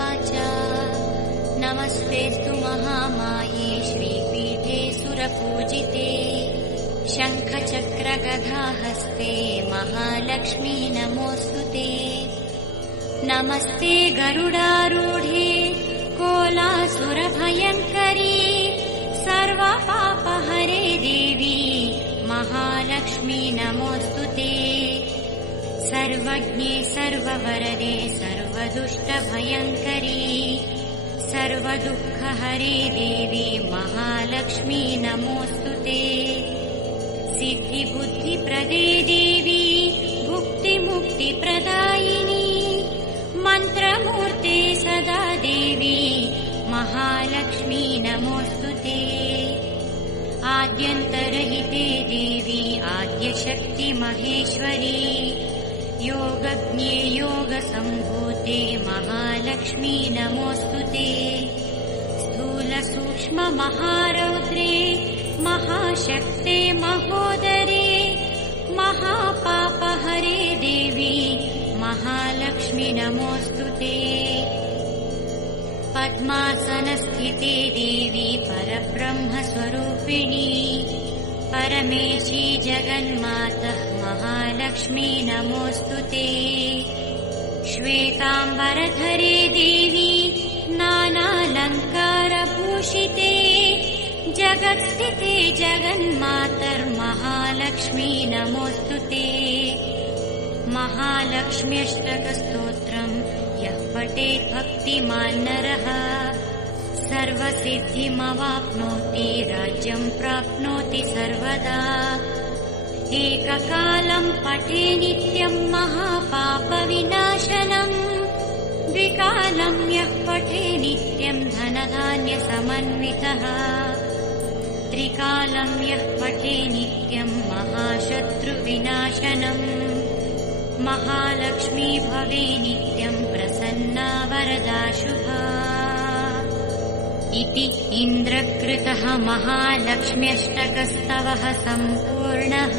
उवाच नमस्तेऽस्तु महामाये श्रीपीठे सुरपूजिते शङ्खचक्रगदाहस्ते महालक्ष्मी नमोऽस्तु ते। नमस्ते गरुडारूढे कोलासुरभयङ्करी सर्वपापहरे देवी महालक्ष्मी नमोऽस्तु ते। सर्वज्ञे सर्ववरदे सर्वदुष्टभयङ्करी सर्वदुःखहरे देवी महालक्ष्मी नमोऽस्तु ते। सिद्धिबुद्धिप्रदे देवी भुक्तिमुक्तिप्रदायिनी मन्त्रमूर्ते सदा देवी महालक्ष्मी नमोऽस्तु ते। आद्यन्तरहिते देवी आद्यशक्ति महेश्वरी योगज्ञे योगसम्भूते महालक्ष्मी नमोऽस्तु ते। स्थूलसूक्ष्म महारौद्रे महाशक्ते महोदरे महापापहरे देवी महालक्ष्मी नमोऽस्तु ते। पद्मासनस्थिते देवी परब्रह्मस्वरूपिणी परमेशी जगन्मातः महालक्ष्मी नमोऽस्तु ते। श्वेताम्बरधरे देवी नानालङ्कारभूषिते जगत्स्थिते जगन्मातर्महालक्ष्मी नमोऽस्तु ते। महालक्ष्म्यष्टकस्तोत्रम् यः पठेत् भक्तिमान् नरः सर्वसिद्धिमवाप्नोति राज्यं प्राप्नोति सर्वदा। एककालं पठे नित्यं महापापविनाशनम् द्विकालं यः पठे नित्यं धनधान्यसमन्वितः त्रिकालं यः पठे नित्यं महाशत्रुविनाशनम् महालक्ष्मी भवे नित्यं प्रसन्ना वरदा शुभा। इति इन्द्रकृतः महालक्ष्म्यष्टकस्तवः सम्पूर्णः।